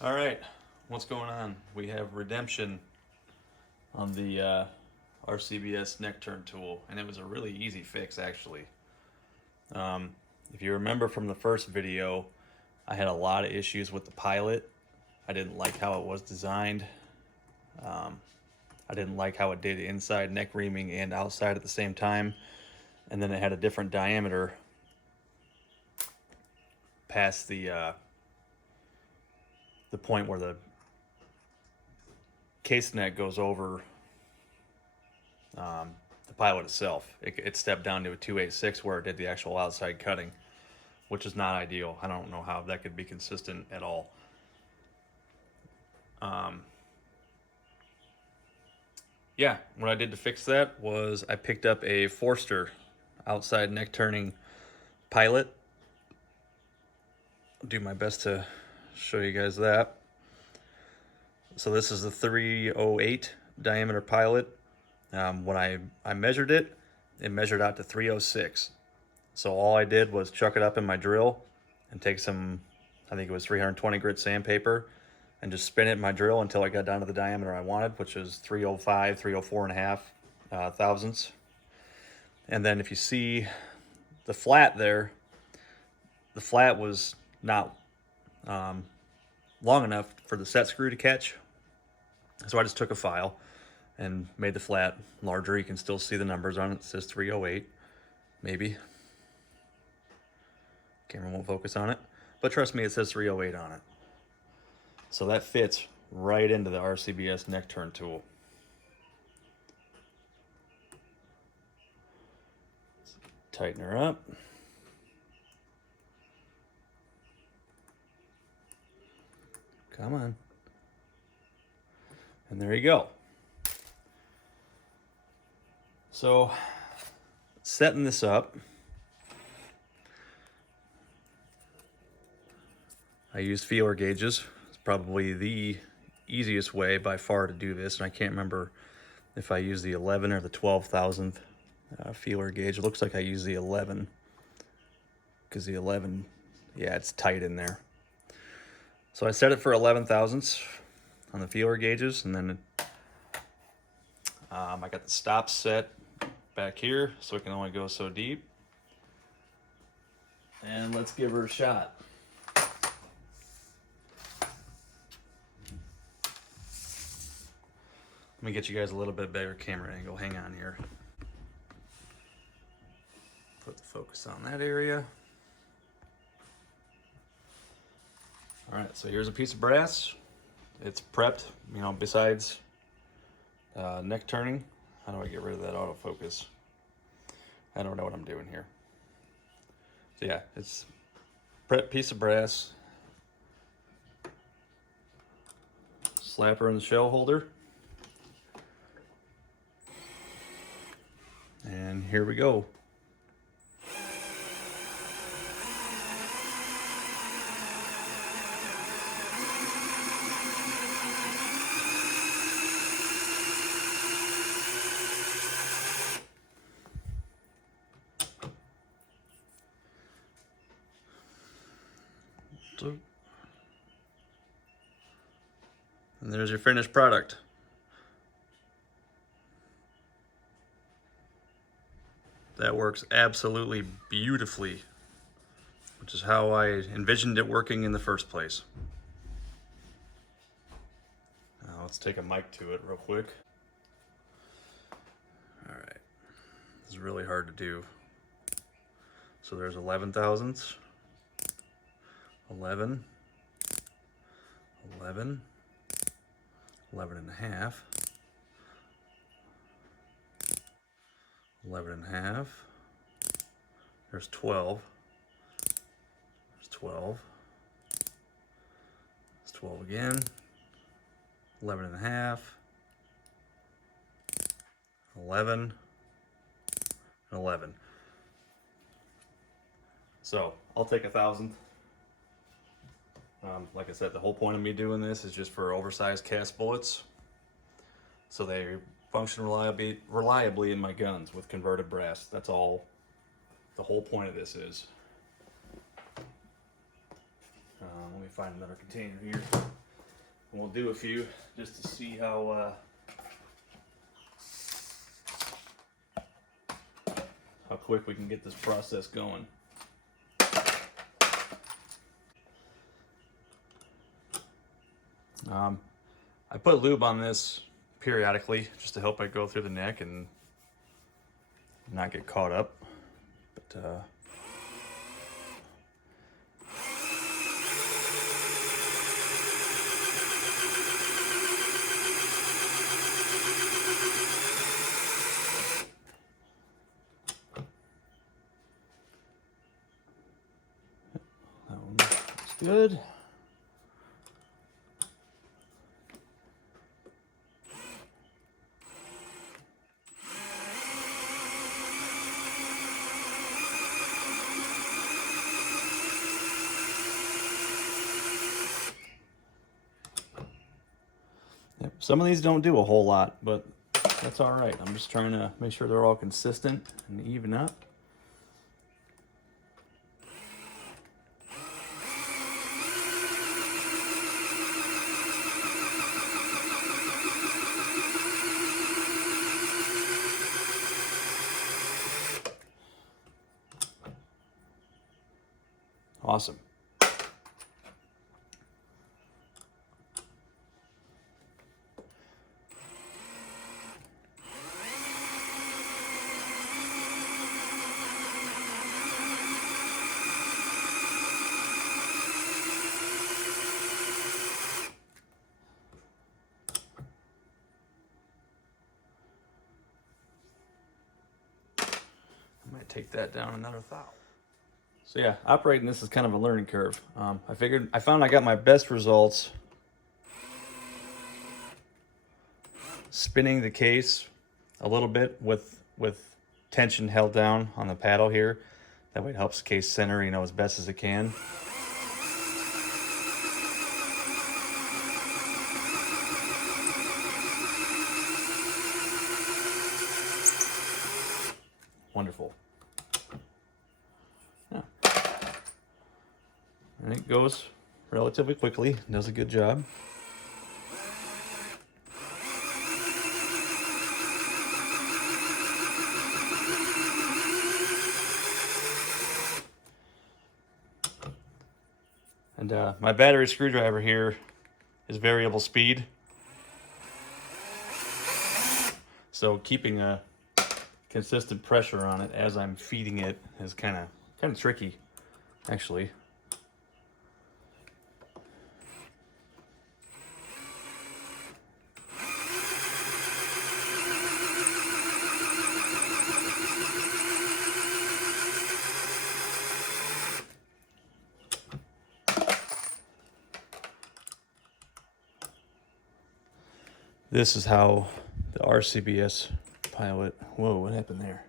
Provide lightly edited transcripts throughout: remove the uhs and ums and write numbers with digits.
All right, what's going on? We have redemption on the RCBS neck turn tool, and it was a really easy fix actually. Um, if you remember from the first video, I had a lot of issues with the pilot. I didn't like how it was designed. Um, I didn't like how it did inside neck reaming and outside at the same time, and then it had a different diameter past the point where the case neck goes over the pilot itself. It stepped down to a 286 where it did the actual outside cutting, which is not ideal. I don't know how that could be consistent at all. Um, yeah, what I did to fix that was I picked up a Forster outside neck turning pilot. I'll do my best to show you guys that. So this is the 308 diameter pilot. When I measured it, it measured out to 306. So all I did was chuck it up in my drill and take some, I think it was 320 grit sandpaper, and just spin it in my drill until I got down to the diameter I wanted, which is 305, 304 and a half thousandths. And then if you see the flat there, the flat was not long enough for the set screw to catch. So I just took a file and made the flat larger. You can still see the numbers on it. It says 308, maybe. Camera won't focus on it, but trust me, it says 308 on it. So that fits right into the RCBS neck turn tool. Tighten her up. Come on. And there you go. So, setting this up, I used feeler gauges. It's probably the easiest way by far to do this, and I can't remember if I used the 11 or the 12,000th feeler gauge. It looks like I used the 11, because the 11, yeah, it's tight in there. So I set it for 11 thousandths on the feeler gauges, and then I got the stops set back here, so it can only go so deep. And let's give her a shot. Let me get you guys a little bit better camera angle. Hang on here. Put the focus on that area. All right, so here's a piece of brass. It's prepped, you know, besides neck turning. How do I get rid of that autofocus? I don't know what I'm doing here. So yeah, it's prepped piece of brass. Slap her in the shell holder. And here we go. And there's your finished product. That works absolutely beautifully, which is how I envisioned it working in the first place. Now let's take a mic to it real quick. All right, this is really hard to do. So there's 11 thousandths, 11, 11, 11 and a half, 11 and a half, there's 12, there's 12, there's 12 again, 11 and a half, 11, and 11. So I'll take 1,000th. Like I said, the whole point of me doing this is just for oversized cast bullets, so they function reliably in my guns with converted brass. That's all the whole point of this is. Let me find another container here. And we'll do a few just to see how quick we can get this process going. I put lube on this periodically just to help it go through the neck and not get caught up. But that one looks good. Yep. Some of these don't do a whole lot, but that's all right. I'm just trying to make sure they're all consistent and even up. Awesome. I might take that down another thou. So yeah, operating this is kind of a learning curve. I found I got my best results spinning the case a little bit with tension held down on the paddle here. That way it helps the case center, you know, as best as it can. Wonderful. Yeah. And it goes relatively quickly, does a good job. And my battery screwdriver here is variable speed. So keeping a consistent pressure on it as I'm feeding it is kind of tricky, actually. This is how the RCBS pilot, whoa, what happened there?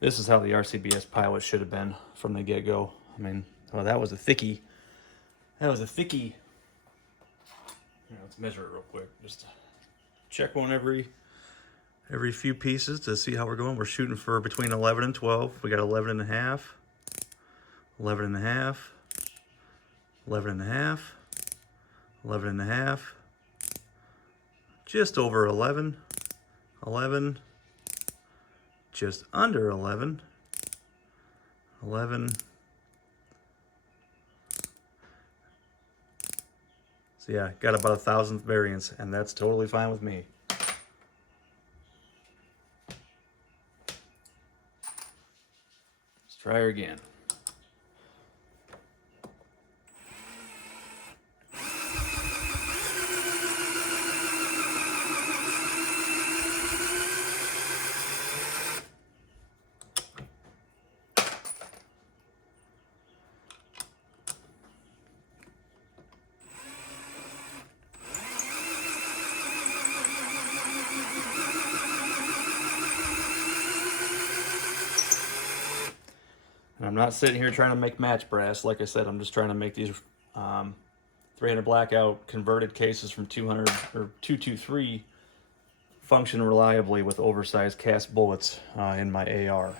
This is how the RCBS pilot should have been from the get-go. I mean, well, that was a thickie. That was a thickie. Here, let's measure it real quick. Just check one every few pieces to see how we're going. We're shooting for between 11 and 12. We got 11 and a half, 11 and a half, 11 and a half, 11 and a half, just over 11, 11, just under 11, 11. So yeah, got about 1,000th variance, and that's totally fine with me. Let's try her again. And I'm not sitting here trying to make match brass. Like I said, I'm just trying to make these 300 blackout converted cases from 200 or 223 function reliably with oversized cast bullets in my AR.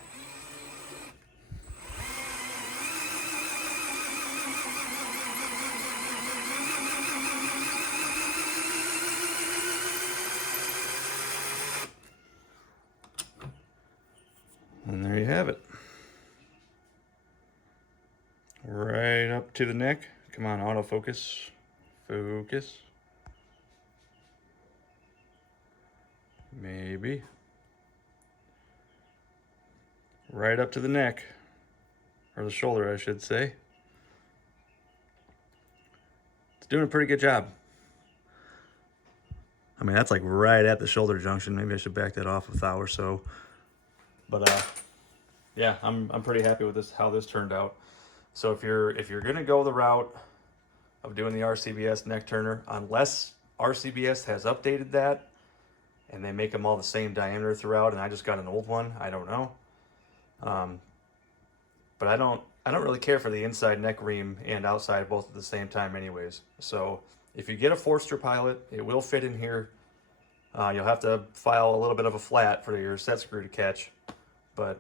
And there you have it. Right up to the neck. Come on, autofocus. Focus. Maybe. Right up to the neck. Or the shoulder, I should say. It's doing a pretty good job. I mean, that's like right at the shoulder junction. Maybe I should back that off a thou or so. But yeah, I'm pretty happy with this, how this turned out. So if you're gonna go the route of doing the RCBS neck turner, unless RCBS has updated that and they make them all the same diameter throughout, and I just got an old one, I don't know. But I don't really care for the inside neck ream and outside both at the same time anyways. So if you get a Forster Pilot, it will fit in here. You'll have to file a little bit of a flat for your set screw to catch, but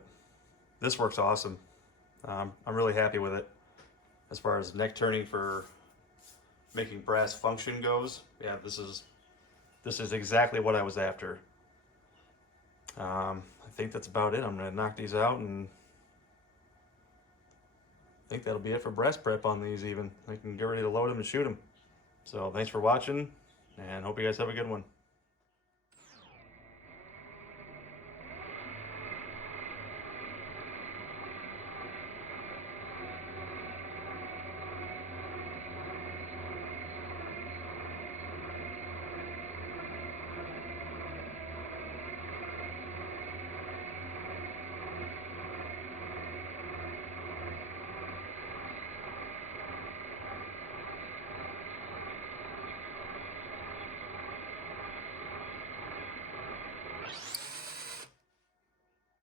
this works awesome. I'm really happy with it. As far as neck turning for making brass function goes, yeah, this is exactly what I was after. I think that's about it. I'm gonna knock these out, and I think that'll be it for brass prep on these even. I can get ready to load them and shoot them. So thanks for watching, and hope you guys have a good one.